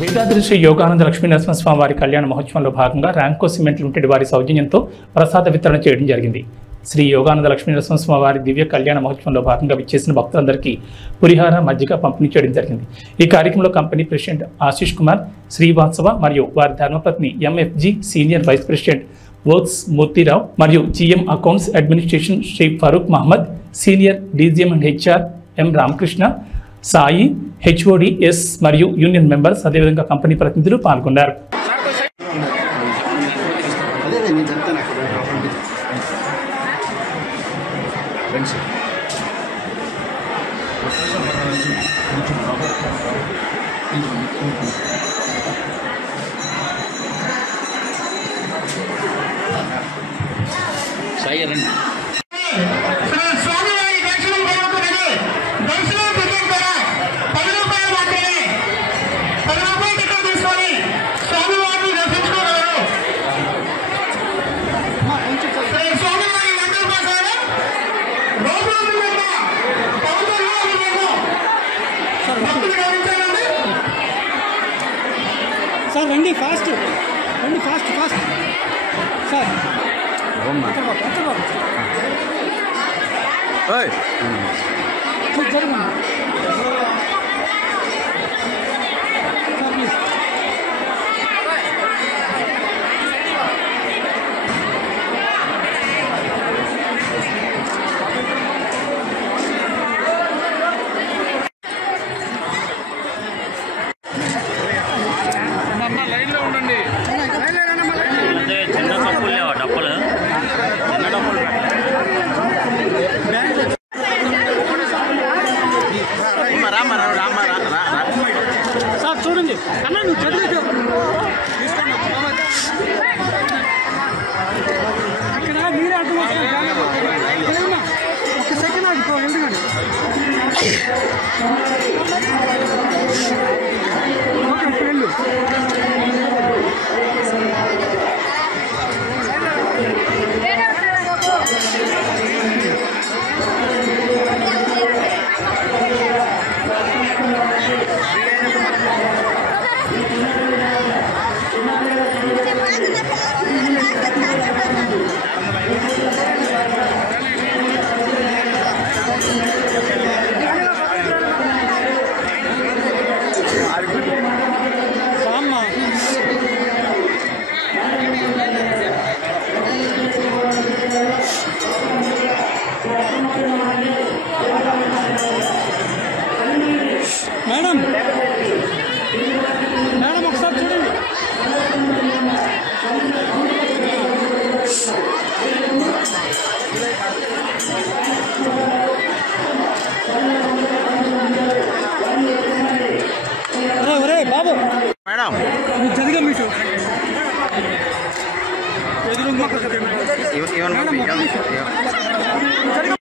వేదాద్రి శ్రీ యోగానంద లక్ష్మీనరసింహస్వామి వారి కళ్యాణ మహోత్సవంలో భాగంగా ర్యాంకో సిమెంట్ లిమిటెడ్ వారి సౌజన్యంతో ప్రసాద వితరణ చేయడం జరిగింది. శ్రీ యోగానంద లక్ష్మీనరసింహస్వామి వారి దివ్య కళ్యాణ మహోత్సవంలో భాగంగా విచ్చేసిన భక్తులందరికీ పులిహార మజ్జిగ పంపిణీ చేయడం జరిగింది. ఈ కార్యక్రమంలో కంపెనీ ప్రెసిడెంట్ ఆశీష్ కుమార్ శ్రీవాత్సవ మరియు వారి ధర్మపత్ని MFG senior vice president works Murthy Rao మరియు GM accounts administration Shri Farooq Mohammed, senior DGM and HR M Ramakrishna, Sai, HOD S మరియు యూనియన్ మెంబర్స్, అదేవిధంగా కంపెనీ ప్రతినిధులు పాల్గొన్నారు. సార్ రండి ఫాస్ట్ సార్ చూడండి అన్న నువ్వు చదివేది అక్కడ మీరే అర్థం ఒక సెకండ్ ఆగిపో ఎందుకండి ఓకే ఇప్పుడు వెళ్ళు. మేడం ఒకసారి చూడండి. ఒరే బాబు మేడం జరిగా మీటు ఎదురు